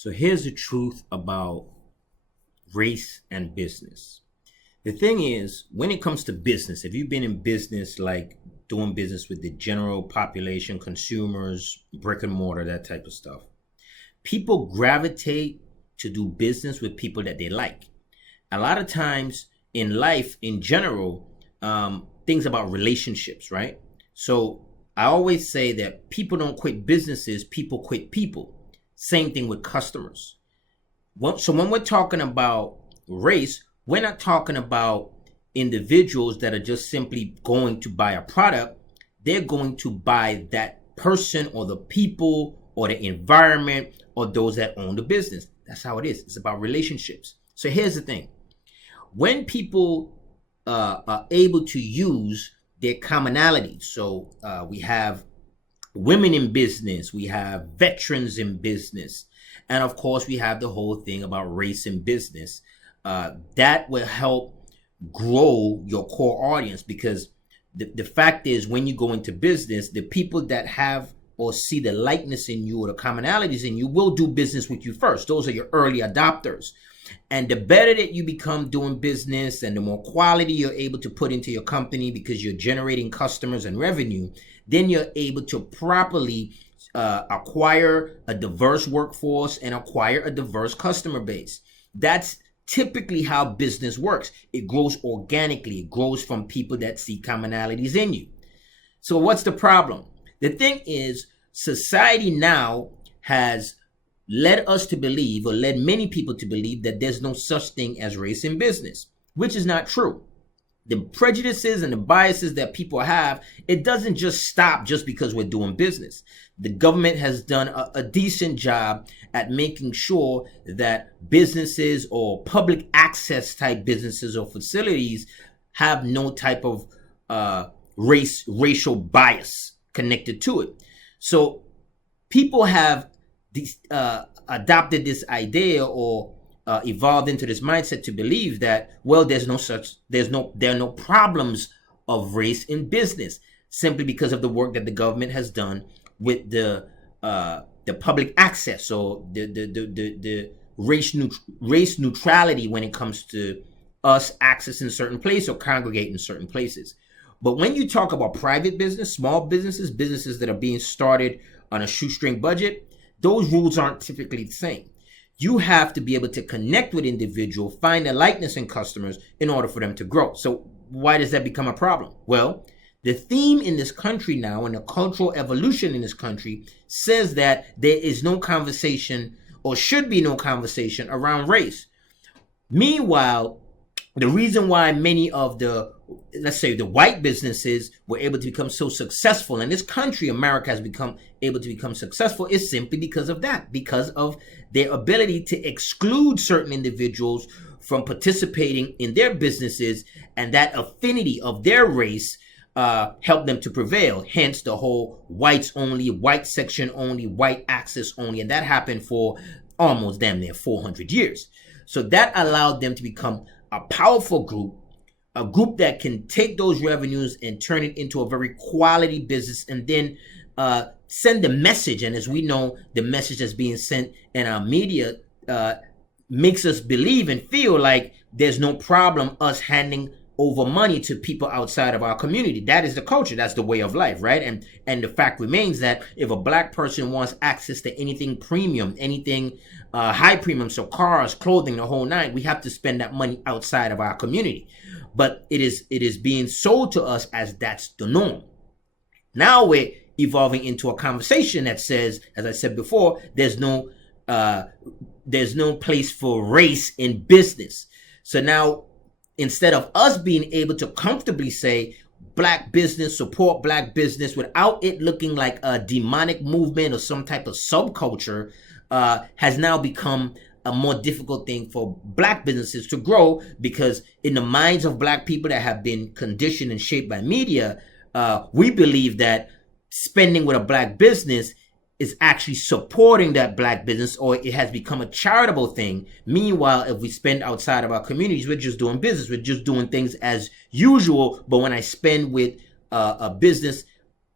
So here's the truth about race and business. The thing is, when it comes to business, if you've been in business, like doing business with the general population, consumers, brick and mortar, that type of stuff, people gravitate to do business with people that they like. A lot of times in life, in general, things about relationships, right? So I always say that people don't quit businesses, people quit people. Same thing with customers. So when we're talking about race, we're not talking about individuals that are just simply going to buy a product. They're going to buy that person or the people or the environment or those that own the business. That's how it is. It's about relationships. So here's the thing. When people are able to use their commonalities, so we have women in business, we have veterans in business, and of course we have the whole thing about race in business. That will help grow your core audience, because the fact is, when you go into business, the people that have or see the likeness in you or the commonalities in you will do business with you first. Those are your early adopters. And the better that you become doing business and the more quality you're able to put into your company because you're generating customers and revenue, then you're able to properly acquire a diverse workforce and acquire a diverse customer base. That's typically how business works. It grows organically. It grows from people that see commonalities in you. So what's the problem? The thing is, society now has led us to believe, or led many people to believe, that there's no such thing as race in business, which is not true. The prejudices and the biases that people have, it doesn't just stop just because we're doing business. The government has done a decent job at making sure that businesses or public access type businesses or facilities have no type of racial bias connected to it. So people have adopted this idea or evolved into this mindset to believe that, well, there are no problems of race in business, simply because of the work that the government has done with the public access, or the race neutrality when it comes to us accessing certain places or congregating in certain places. But when you talk about private business, small businesses, businesses that are being started on a shoestring budget, those rules aren't typically the same. You have to be able to connect with individuals, find a likeness in customers in order for them to grow. So why does that become a problem? Well, the theme in this country now, and the cultural evolution in this country, says that there is no conversation, or should be no conversation, around race. Meanwhile, the reason why many of the, let's say, the white businesses were able to become so successful in this country, America has become able to become successful, is simply because of that, because of their ability to exclude certain individuals from participating in their businesses, and that affinity of their race helped them to prevail. Hence the whole whites only, white section only, white access only, and that happened for almost damn near 400 years. So that allowed them to become a powerful group, a group that can take those revenues and turn it into a very quality business, and then send the message. And as we know, the message that's being sent in our media makes us believe and feel like there's no problem us handing over money to people outside of our community. That is the culture. That's the way of life, right? And the fact remains that if a black person wants access to anything premium, anything high premium, so cars, clothing, the whole nine, we have to spend that money outside of our community. But it is being sold to us as that's the norm. Now we're evolving into a conversation that says, as I said before, there's no place for race in business. So now, instead of us being able to comfortably say black business, support black business, without it looking like a demonic movement or some type of subculture, has now become a more difficult thing for black businesses to grow, because in the minds of black people that have been conditioned and shaped by media, we believe that spending with a black business is actually supporting that black business, or it has become a charitable thing. Meanwhile, if we spend outside of our communities, we're just doing business. We're just doing things as usual. But when I spend with a business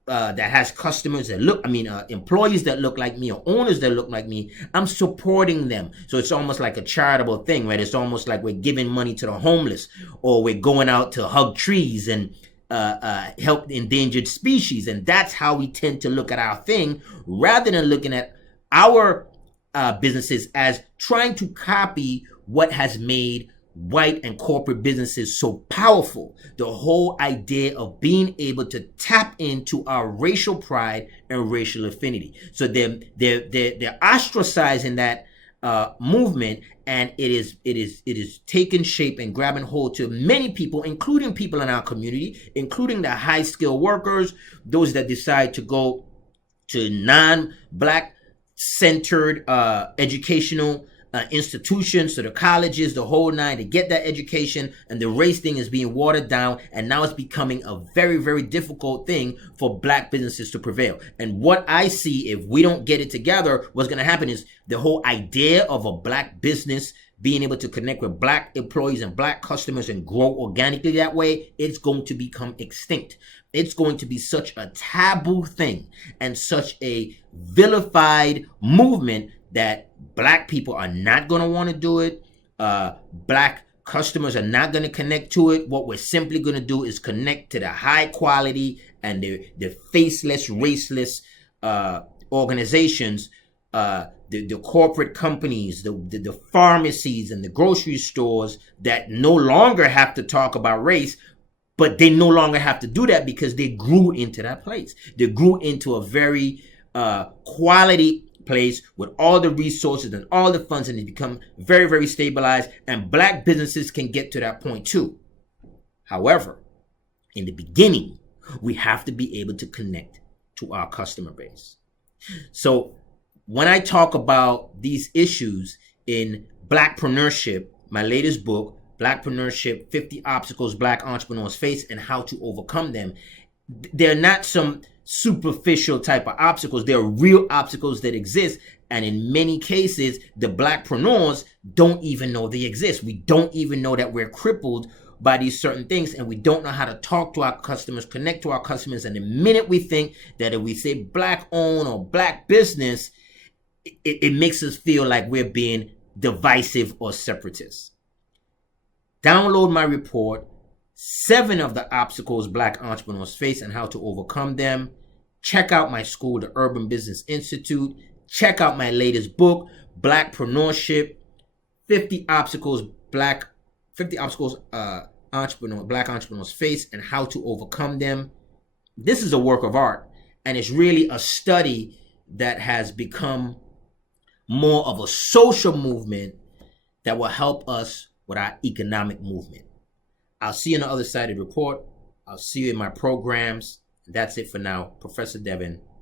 that has customers that look, employees that look like me or owners that look like me, I'm supporting them. So it's almost like a charitable thing, right? It's almost like we're giving money to the homeless, or we're going out to hug trees and help endangered species. And that's how we tend to look at our thing, rather than looking at our businesses as trying to copy what has made white and corporate businesses so powerful. The whole idea of being able to tap into our racial pride and racial affinity. So they're ostracizing that movement, and it is taking shape and grabbing hold to many people, including people in our community, including the high skilled workers, those that decide to go to non-black centered educational institutions, to the colleges, the whole nine, to get that education. And the race thing is being watered down, and now it's becoming a very, very difficult thing for black businesses to prevail. And what I see, if we don't get it together, what's going to happen is the whole idea of a black business being able to connect with black employees and black customers and grow organically that way, it's going to become extinct. It's going to be such a taboo thing and such a vilified movement that black people are not going to want to do it. Black customers are not going to connect to it. What we're simply going to do is connect to the high quality and the faceless, raceless organizations, the corporate companies, the pharmacies and the grocery stores that no longer have to talk about race. But they no longer have to do that because they grew into that place. They grew into a very quality place with all the resources and all the funds, and they become very, very stabilized. And black businesses can get to that point too. However, in the beginning, we have to be able to connect to our customer base. So when I talk about these issues in Blackpreneurship, my latest book, Blackpreneurship, 50 Obstacles Black Entrepreneurs Face and How to Overcome Them, they're not some superficial type of obstacles. They're real obstacles that exist. And in many cases, the Blackpreneurs don't even know they exist. We don't even know that we're crippled by these certain things, and we don't know how to talk to our customers, connect to our customers. And the minute we think that if we say black owned or black business, it makes us feel like we're being divisive or separatist. Download my report, 7 of the Obstacles Black Entrepreneurs Face and How to Overcome Them. Check out my school, the Urban Business Institute. Check out my latest book, Blackpreneurship, 50 Obstacles Black Entrepreneurs Face and How to Overcome Them. This is a work of art, and it's really a study that has become more of a social movement that will help us with our economic movement. I'll see you on the other side of the report. I'll see you in my programs. That's it for now. Professor Devin,